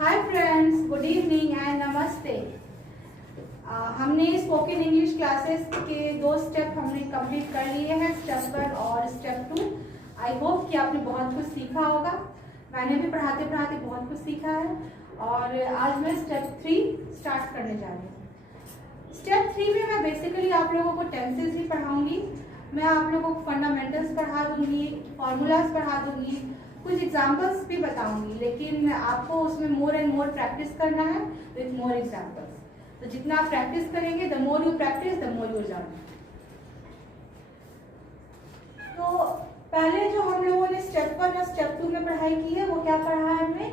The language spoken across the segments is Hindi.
Hi friends, good evening and नमस्ते। हमने स्पोकन इंग्लिश क्लासेस के 2 स्टेप हमने कंप्लीट कर लिए हैं, स्टेप 1 और स्टेप 2। आई होप कि आपने बहुत कुछ सीखा होगा। मैंने भी पढ़ाते पढ़ाते बहुत कुछ सीखा है और आज मैं स्टेप 3 स्टार्ट करने जा रही हूँ। स्टेप 3 में मैं बेसिकली आप लोगों को टेंसेस ही पढ़ाऊंगी। मैं आप लोगों को फंडामेंटल्स पढ़ा दूंगी, फॉर्मूलाज पढ़ा दूंगी, कुछ एग्जाम्पल्स भी बताऊंगी, लेकिन आपको उसमें मोर एंड मोर प्रैक्टिस करना है विथ मोर एग्जाम्पल्स। तो जितना आप प्रैक्टिस करेंगे, the more you practice the more you learn. तो पहले जो हम लोगों ने स्टेप 1 और स्टेप 2 में पढ़ाई की है, वो क्या पढ़ा है हमने?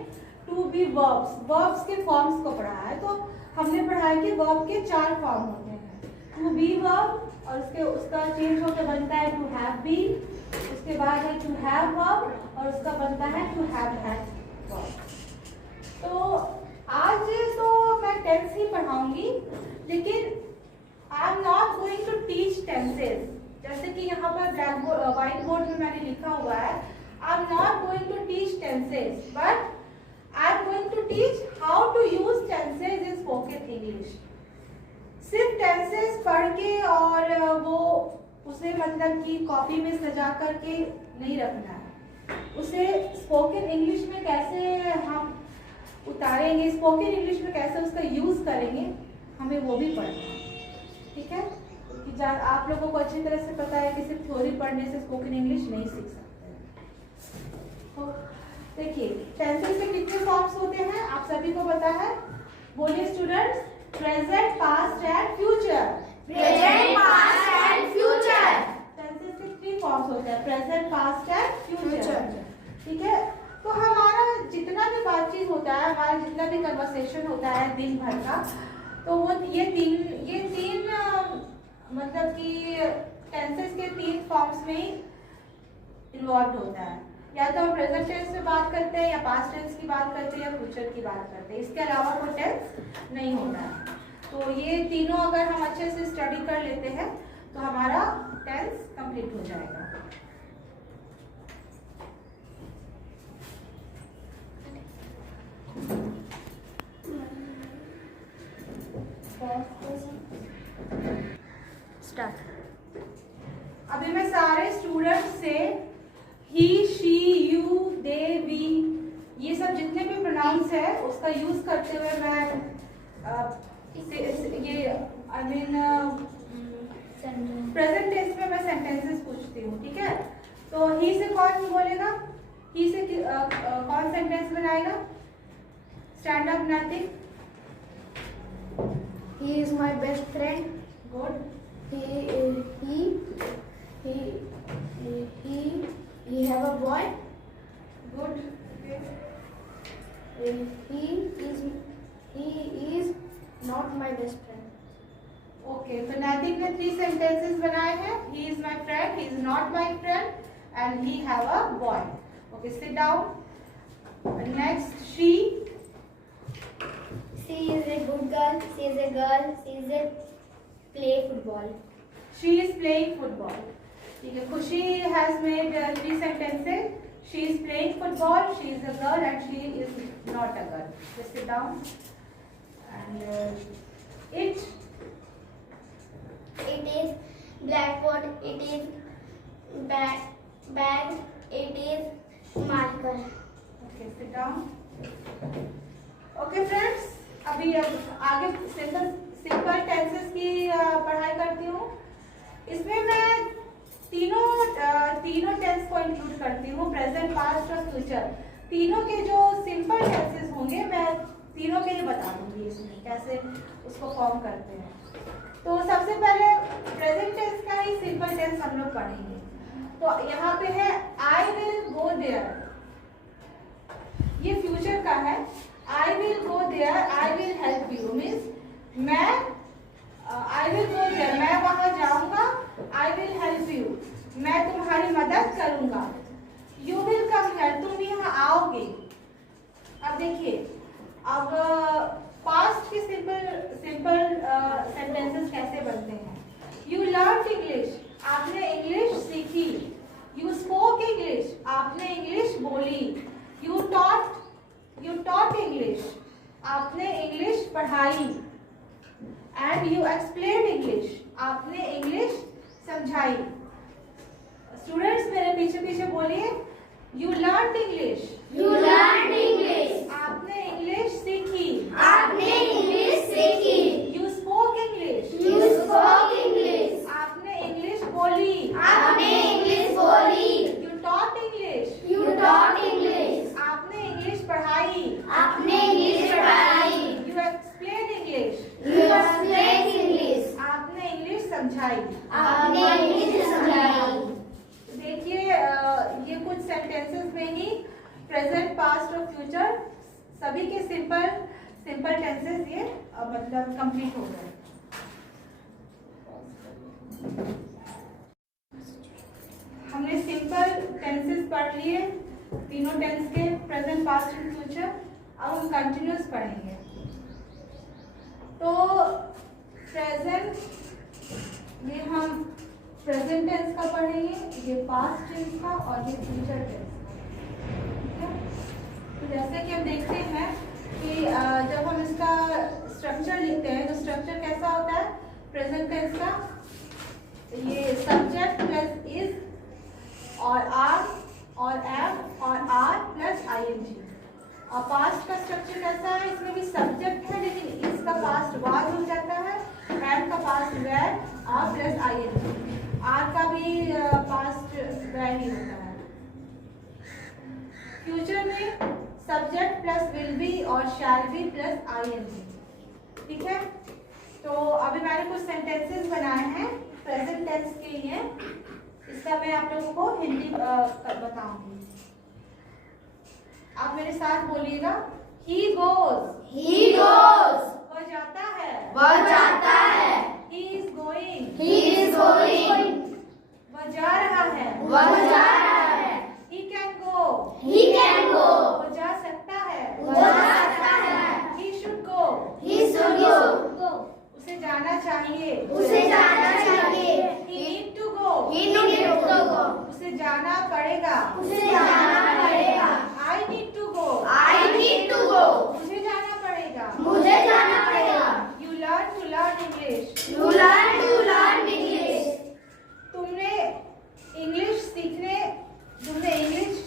टू बी वर्ब्स, वर्ब्स के फॉर्म्स को पढ़ा है। तो हमने पढ़ा है कि वर्ब के 4 फॉर्म होते हैं। टू बी वर्ब और उसका चेंज होकर बनता है टू हैव बीन, उसके बाद है टू हैव वर्ब और उसका बनता है टू हैव हैड वर्ब। तो आज तो मैं टेंस ही पढ़ाऊंगी, लेकिन I am not going to teach tenses. जैसे कि यहाँ पर व्हाइट बोर्ड में मैंने लिखा हुआ है, I am not going to teach tenses, but I am going to teach how to use tenses in spoken English. सिर्फ टेंसेस पढ़ के और वो उसे मतलब कि कॉपी में सजा करके नहीं रखना है, उसे स्पोकन इंग्लिश में कैसे हम उतारेंगे, स्पोकन इंग्लिश में कैसे उसका यूज करेंगे, हमें वो भी पढ़ना है। ठीक है? कि आप लोगों को अच्छी तरह से पता है कि सिर्फ थ्योरी पढ़ने से स्पोकन इंग्लिश नहीं सीख सकते। तो देखिए, टेंसेस के कितने फॉर्म्स होते हैं आप सभी को पता है। बोलिए students, present, past and future. Present, past and future. Tenses के 3 फॉर्म्स होते हैं, प्रेजेंट, पास्ट एंड फ्यूचर। ठीक है? तो हमारा जितना भी बातचीत होता है, हमारा जितना भी कन्वर्सेशन होता है दिन भर का, तो वो ये तीन मतलब कि टेंसेस के 3 फॉर्म्स में ही इन्वॉल्व होता है। या तो हम प्रेजेंट टेंस में बात करते हैं, या पास्ट टेंस की बात करते हैं, या फ्यूचर की बात करते हैं। इसके अलावा कोई टेंस नहीं होता है। तो ये तीनों अगर हम अच्छे से स्टडी कर लेते हैं तो हमारा टेंस कंप्लीट हो जाएगा। स्टार्ट। अभी मैं सारे स्टूडेंट्स से ही, शी, यू, दे, वी, ये सब जितने भी प्रोनाउंस है उसका यूज करते हुए मैं ये आई मीन प्रेजेंट टेंस में मैं सेंटेंसेस पूछती हूँ। ठीक है? तो ही से कौन बोलेगा? ही से कौन सेंटेंस बनाएगा? Stand up nothing. He is my best friend. Good. He have a boy. Good. He is not my best friend. Okay, तो नैतिक ने 3 सेंटेंसेस बनाए हैं। He is my friend, he is not my friend and he have a boy. Okay, sit down. Next, she. She is a good girl. She is a girl. She is a play football. She is playing football. ठीक है, खुशी has made 3 sentences. She is playing football, she is a girl and she is not a girl. Just sit down. And it It is blackboard. It is bag. It is marker. Okay, sit down. Okay friends, अभी अब आगे सिंपल टेंसेस की पढ़ाई करती हूँ। इसमें मैं तीनों टेंस को इंक्लूड करती हूँ, प्रेजेंट, पास्ट और फ्यूचर। तीनों के जो सिंपल टेंसेस होंगे मैं तीनों के लिए बता दूंगी इसमें कैसे उसको फॉर्म करते हैं। तो सबसे पहले प्रेजेंट टेंस का ही सिंपल टेंस हम लोग पढ़ेंगे। तो यहाँ पे है आई विल गो देयर, ये फ्यूचर का है। I will go there, I will help you means मैं आई विल गो देयर, मैं वहां जाऊंगा। आई विल हेल्प यू, मैं तुम्हारी मदद करूंगा। यू विल कम हियर, तुम यहाँ आओगे। अब देखिए, अब पास्ट के सिंपल सेंटेंसेस कैसे बनते हैं। यू लर्न इंग्लिश, आपने इंग्लिश सीखी। यू स्पोक इंग्लिश, आपने इंग्लिश बोली। You taught English. पढ़ाई। एंड यू एक्सप्लेन इंग्लिश, आपने इंग्लिश समझाई। स्टूडेंट्स मेरे पीछे पीछे बोलिए, you learn English, You learned English. आपने इंग्लिश सीखी। आपने इंग्लिश सीखी. You spoke English, You spoke English. आपने इंग्लिश बोली। आपने इंग्लिश बोली. You taught English, You taught English. आपने इंग्लिश पढ़ाई। आपने इंग्लिश पढ़ाई. You explain English, You explained English. आपने इंग्लिश समझाई। आपने इंग्लिश समझाई. देखिए ये कुछ सेंटेंसेस में ही प्रेजेंट, पास्ट और फ्यूचर सभी के सिंपल टेंसेस ये मतलब कंप्लीट हो गए। हमने सिंपल टेंसेस पढ़ लिए, तीनों टेंस के, प्रेजेंट, पास्ट एंड फ्यूचर। अब हम कंटिन्यूस पढ़ेंगे। तो प्रेजेंट में हम प्रेजेंट टेंस का पढ़ेंगे, ये पास्ट टेंस का और ये फ्यूचर टेंस का। ठीक है, तो जैसे कि हम देखते हैं कि जब हम इसका स्ट्रक्चर लिखते हैं तो स्ट्रक्चर कैसा होता है प्रेजेंट टेंस का, ये सब्जेक्ट प्लस इज और आर और एम और आर प्लस आईएनजी। और पास्ट का स्ट्रक्चर कैसा है, इसमें भी सब्जेक्ट है लेकिन इसका पास्ट वाज हो जाता है, एम का past were, are plus ING, are का भी पास्ट वेर ही होता है। फ्यूचर में सब्जेक्ट प्लस विल बी और शैल बी प्लस आईएनजी। ठीक है, तो अभी मैंने कुछ सेंटेंसेस बनाए हैं प्रेजेंट टेंस के लिए, इसका मैं आप लोगों को हिंदी बताऊंगी। आप मेरे साथ बोलिएगा, he goes, He goes. वह जाता है, वह जाता है. he is going, He is going. वह जा रहा है, वह जा रहा है. he can go, He can go. वह जा सकता है, वह जा सकता है. he should go, He should go. उसे जाना चाहिए, उसे जाना चाहिए. he need to go, He need to go. उसे जाना पड़ेगा, उसे जाना पड़ेगा. I need to go, I need to go. मुझे जाना पड़ेगा, मुझे जाना पड़ेगा. you learn to learn English, You learn to learn English. तुमने इंग्लिश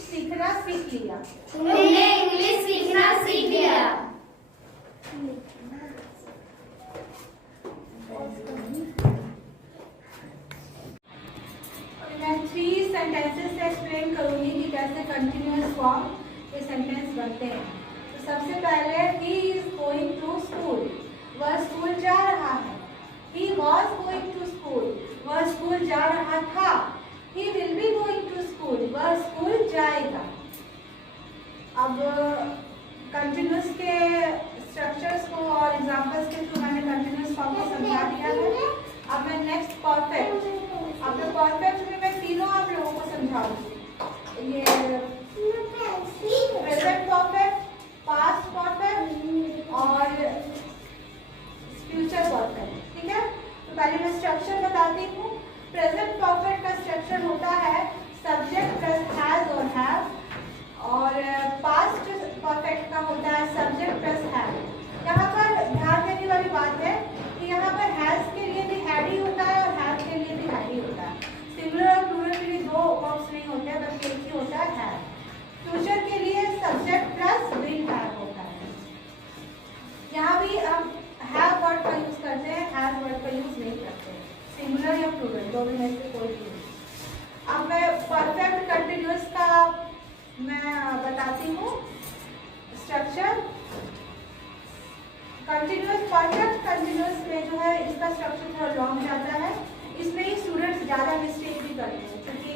सीखना सीख लिया। तुमने इंग्लिश सीखना सीख लिया. मैं 3 सेंटेंसेस से एक्सप्लेन करूंगी कि कैसे कंटिन्यूअस फॉर्म के सेंटेंस बनते हैं। तो सबसे पहले he is going to school, वह स्कूल जा रहा है। he was going to school, वह स्कूल जा रहा था। he will be going to school, वह स्कूल जाएगा। अब कंटिन्यूअस के स्ट्रक्चर्स को और एग्जांपल्स के थ्रू मैंने कंटिन्यूअस फॉर्म को समझा दिया है। अब मैं नेक्स्ट परफेक्ट, अब परफेक्ट में मैं तीनों आप लोगों को समझाऊंगी। ये प्रेजेंट परफेक्ट, पास्ट परफेक्ट और फ्यूचर परफेक्ट। ठीक है, तो पहले मैं स्ट्रक्चर बताती हूँ। प्रेजेंट परफेक्ट का स्ट्रक्चर होता है सब्जेक्ट प्लस हैज और हैव, और पास्ट परफेक्ट का होता है सब्जेक्ट प्लस हैव। यहाँ पर ध्यान देने वाली बात है कि यहाँ पर हैज के लिए भी हैड ही होता है और हैव के लिए भी हैड ही होता है। सिंगुलर और प्लूरल के लिए 2 वर्ब्स नहीं होते हैं, बल्कि एक ही होता है हैव। फ्यूचर के लिए सब्जेक्ट प्लस विल हैव होता है। यहाँ भी हम हैव वर्ड का यूज करते हैं, हैज वर्ड का यूज नहीं करते, सिंगुलर या प्लूरल दो में से कोई भी नहीं। अब मैं परफेक्ट कंटिन्यूअस का मैं बताती हूँ स्ट्रक्चर। कंटिन्यूअस, परफेक्ट कंटिन्यूअस में जो है इसका स्ट्रक्चर थोड़ा लॉन्ग जाता है, इसमें ही स्टूडेंट्स ज़्यादा मिस्टेक भी करते हैं क्योंकि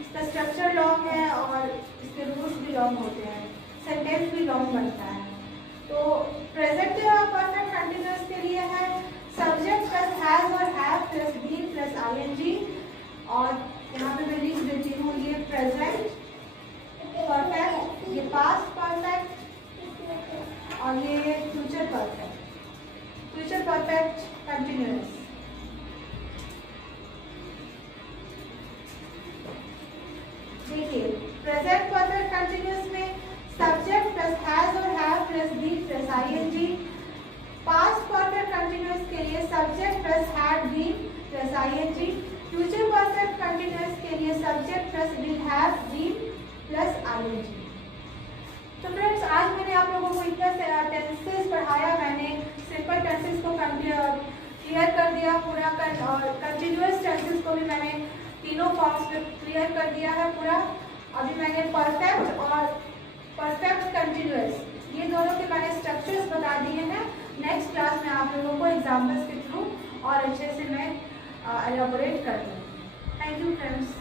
इसका स्ट्रक्चर लॉन्ग है और इसके रूल्स भी लॉन्ग होते हैं, सेंटेंस भी लॉन्ग बनता है। तो प्रेजेंट और परफेक्ट कंटिन्यूअस के लिए है सब्जेक्ट प्लस हैज और have plus been plus ING, और यहाँ पे मैं लिख देती हूँ ये प्रेजेंट परफेक्ट, ये पास्ट परफेक्ट और ये future perfect. Future perfect continuous, देखिए प्रेजेंट परफेक्ट कंटिन्यूअस में सब्जेक्ट प्लस हैज और have plus be plus ING, past perfect continuous के लिए subject plus had been plus ING. Future perfect continuous के लिए subject plus will have been plus ING. तो फ्रेंड्स, आज मैंने आप लोगों को इतना टेंसेस पढ़ाया, मैंने सिंपल टेंसेस को क्लियर कर दिया पूरा और कंटिन्यूअस टेंसेस को भी मैंने तीनों फॉर्म्स में क्लियर कर दिया है पूरा। अभी मैंने परफेक्ट और परफेक्ट कंटिन्यूअस ये दोनों के मैंने स्ट्रक्चर्स बता दिए हैं। नेक्स्ट क्लास में आप लोगों को एग्जाम्पल्स के थ्रू और अच्छे से मैं एलाबोरेट कर दूँ। Thank you friends.